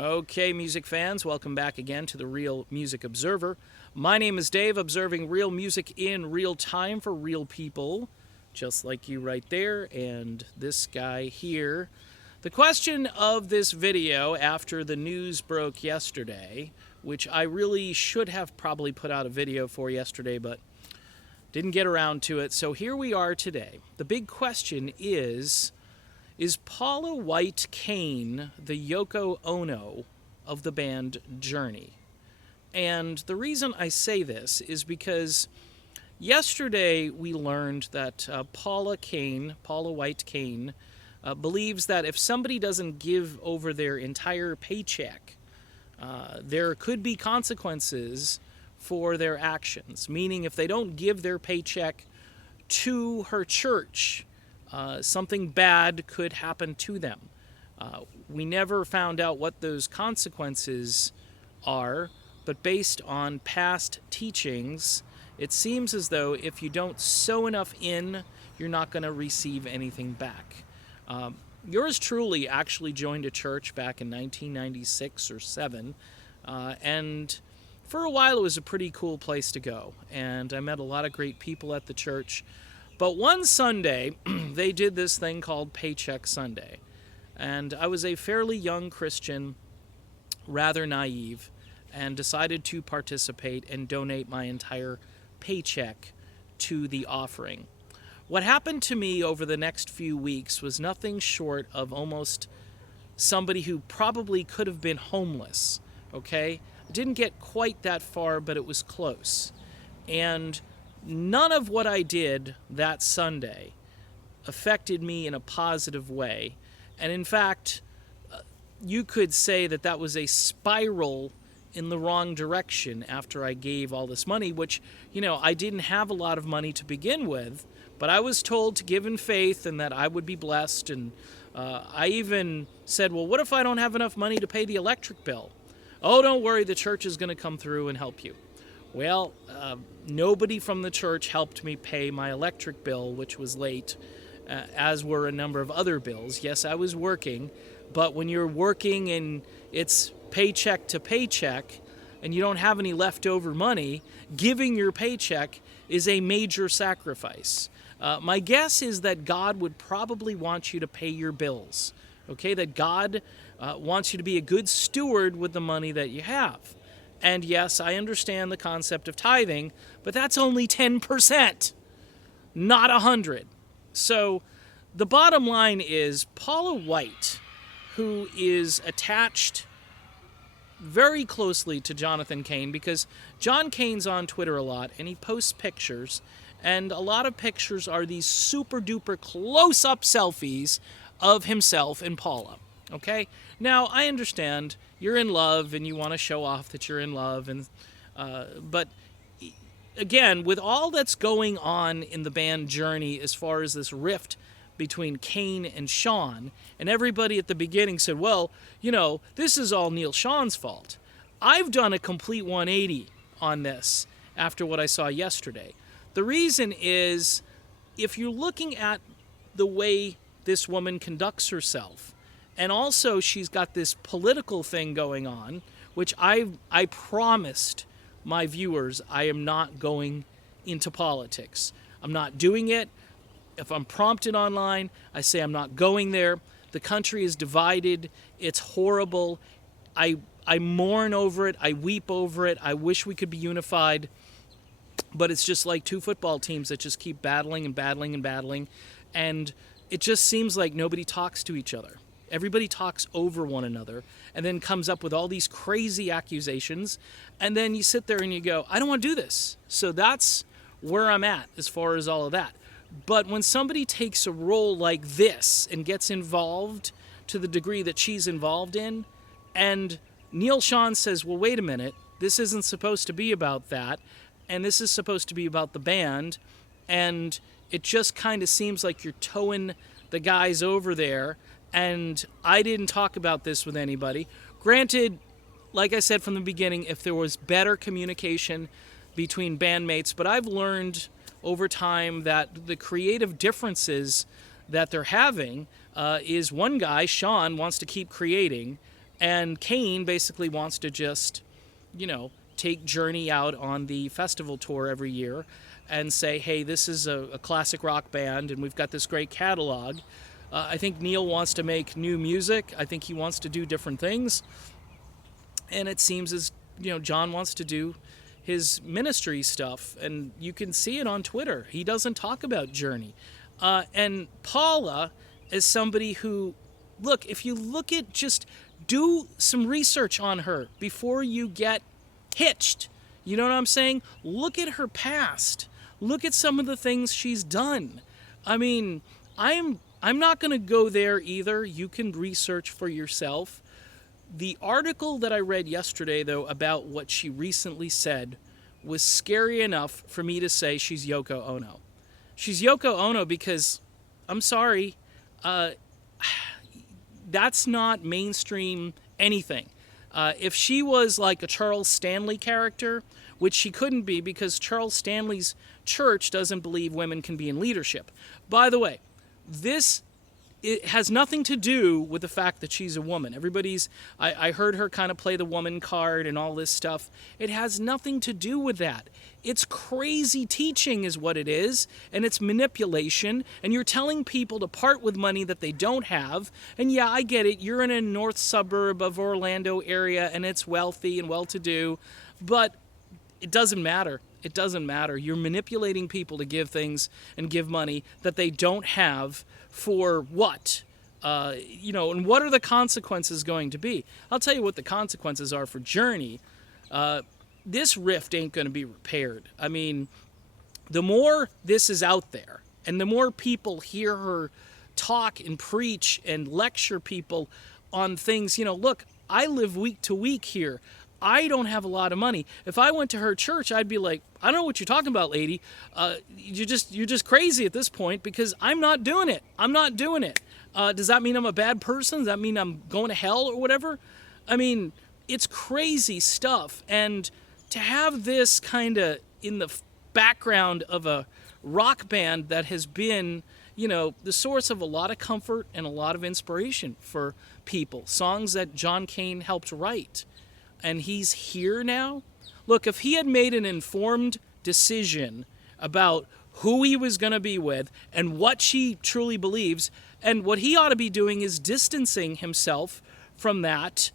Okay, music fans, welcome back again to the Real Music Observer. My name is Dave, observing real music in real time for real people, just like you right there, and this guy here. The question of this video after the news broke yesterday, which I really should have probably put out a video for yesterday, but didn't get around to it, so here we are today. The big question is Paula White-Cain the Yoko Ono of the band Journey? And the reason I say this is because yesterday we learned that Paula White-Cain, believes that if somebody doesn't give over their entire paycheck, there could be consequences for their actions. Meaning if they don't give their paycheck to her church, something bad could happen to them. We never found out what those consequences are, but based on past teachings, it seems as though if you don't sow enough in, you're not going to receive anything back. Yours truly actually joined a church back in 1996 or 7, and for a while it was a pretty cool place to go, and I met a lot of great people at the church. But one Sunday, they did this thing called Paycheck Sunday. And I was a fairly young Christian, rather naive, and decided to participate and donate my entire paycheck to the offering. What happened to me over the next few weeks was nothing short of almost somebody who probably could have been homeless, okay? I didn't get quite that far, but it was close. And none of what I did that Sunday affected me in a positive way. And in fact, you could say that that was a spiral in the wrong direction after I gave all this money, which, I didn't have a lot of money to begin with, but I was told to give in faith and that I would be blessed. And I even said, well, what if I don't have enough money to pay the electric bill? Oh, don't worry, the church is going to come through and help you. Well, nobody from the church helped me pay my electric bill, which was late, as were a number of other bills. Yes, I was working, but when you're working and it's paycheck to paycheck and you don't have any leftover money, giving your paycheck is a major sacrifice. My guess is that God would probably want you to pay your bills, okay? That God wants you to be a good steward with the money that you have. And yes, I understand the concept of tithing, but that's only 10%, not 100. So the bottom line is Paula White, who is attached very closely to Jonathan Cain, because John Cain's on Twitter a lot, and he posts pictures, and a lot of pictures are these super duper close-up selfies of himself and Paula. Okay? Now, I understand you're in love and you want to show off that you're in love, and but again, with all that's going on in the band Journey as far as this rift between Cain and Sean, and everybody at the beginning said, well, this is all Neil Sean's fault. I've done a complete 180 on this after what I saw yesterday. The reason is, if you're looking at the way this woman conducts herself, and also she's got this political thing going on, which I promised my viewers I am not going into politics. I'm not doing it. If I'm prompted online, I say I'm not going there. The country is divided. It's horrible. I mourn over it. I weep over it. I wish we could be unified. But it's just like two football teams that just keep battling and battling and battling. And it just seems like nobody talks to each other. Everybody talks over one another and then comes up with all these crazy accusations. And then you sit there and you go, I don't want to do this. So that's where I'm at as far as all of that. But when somebody takes a role like this and gets involved to the degree that she's involved in, and Neil Sean says, well, wait a minute, this isn't supposed to be about that, and this is supposed to be about the band, and it just kind of seems like you're towing the guys over there, and I didn't talk about this with anybody. Granted, like I said from the beginning, if there was better communication between bandmates, but I've learned over time that the creative differences that they're having is one guy, Sean, wants to keep creating, And Cain basically wants to just, take Journey out on the festival tour every year and say, hey, this is a classic rock band and we've got this great catalog. I think Neil wants to make new music. I think he wants to do different things. And it seems as, John wants to do his ministry stuff. And you can see it on Twitter. He doesn't talk about Journey. And Paula is somebody who, look, if you look at, just do some research on her before you get hitched. You know what I'm saying? Look at her past. Look at some of the things she's done. I mean, I'm not going to go there either. You can research for yourself. The article that I read yesterday, though, about what she recently said was scary enough for me to say she's Yoko Ono. She's Yoko Ono because, I'm sorry, that's not mainstream anything. If she was like a Charles Stanley character, which she couldn't be because Charles Stanley's church doesn't believe women can be in leadership. By the way, it has nothing to do with the fact that she's a woman. I heard her kind of play the woman card and all this stuff. It has nothing to do with that. It's crazy teaching is what it is, and it's manipulation, and you're telling people to part with money that they don't have. And yeah, I get it. You're in a north suburb of Orlando area, and it's wealthy and well-to-do, but it doesn't matter. It doesn't matter. You're manipulating people to give things and give money that they don't have for what? And what are the consequences going to be? I'll tell you what the consequences are for Journey. This rift ain't going to be repaired. I mean, the more this is out there and the more people hear her talk and preach and lecture people on things, look, I live week to week here. I don't have a lot of money. If I went to her church, I'd be like, I don't know what you're talking about, lady. You're just crazy at this point because I'm not doing it. I'm not doing it. Does that mean I'm a bad person? Does that mean I'm going to hell or whatever? I mean, it's crazy stuff. And to have this kind of in the background of a rock band that has been, the source of a lot of comfort and a lot of inspiration for people, songs that John Cain helped write. And he's here now. Look, if he had made an informed decision about who he was going to be with and what she truly believes, and what he ought to be doing is distancing himself from that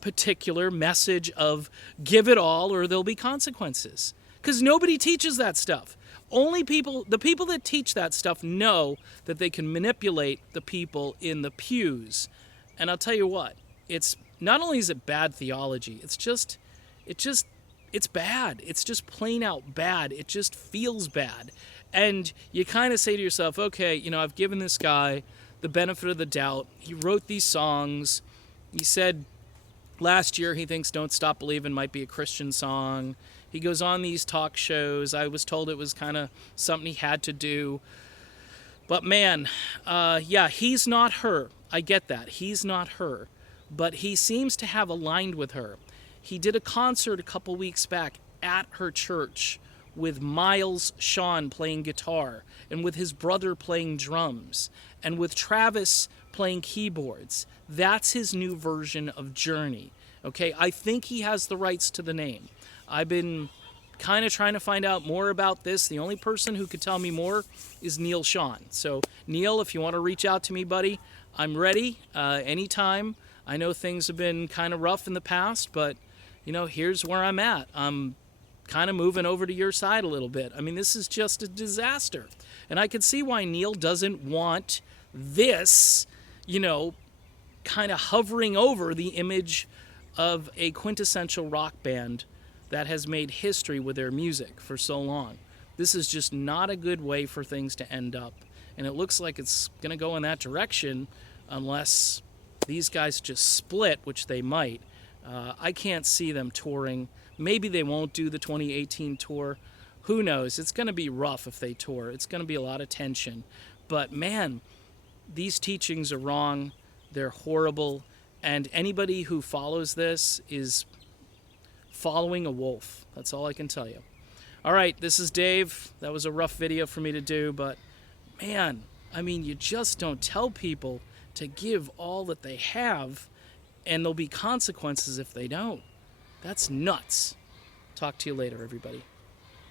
particular message of give it all or there'll be consequences. Because nobody teaches that stuff. The people that teach that stuff know that they can manipulate the people in the pews. And I'll tell you what, not only is it bad theology, it's bad. It's just plain out bad. It just feels bad. And you kind of say to yourself, okay, I've given this guy the benefit of the doubt. He wrote these songs. He said last year he thinks Don't Stop Believin' might be a Christian song. He goes on these talk shows. I was told it was kind of something he had to do. But man, he's not her. I get that. He's not her. But he seems to have aligned with her. He did a concert a couple weeks back at her church with Miles Shawn playing guitar and with his brother playing drums and with Travis playing keyboards. That's his new version of Journey. Okay, I think he has the rights to the name. I've been kind of trying to find out more about this. The only person who could tell me more is Neil Shawn. So, Neil, if you want to reach out to me, buddy, I'm ready anytime. I know things have been kind of rough in the past, but, here's where I'm at. I'm kind of moving over to your side a little bit. I mean, this is just a disaster. And I can see why Neil doesn't want this, kind of hovering over the image of a quintessential rock band that has made history with their music for so long. This is just not a good way for things to end up. And it looks like it's going to go in that direction unless these guys just split, which they might. I can't see them touring. Maybe they won't do the 2018 tour. Who knows? It's going to be rough if they tour. It's going to be a lot of tension. But man, these teachings are wrong. They're horrible. And anybody who follows this is following a wolf. That's all I can tell you. All right, this is Dave. That was a rough video for me to do, but man, I mean, you just don't tell people to give all that they have and there'll be consequences if they don't. That's nuts. Talk to you later, everybody.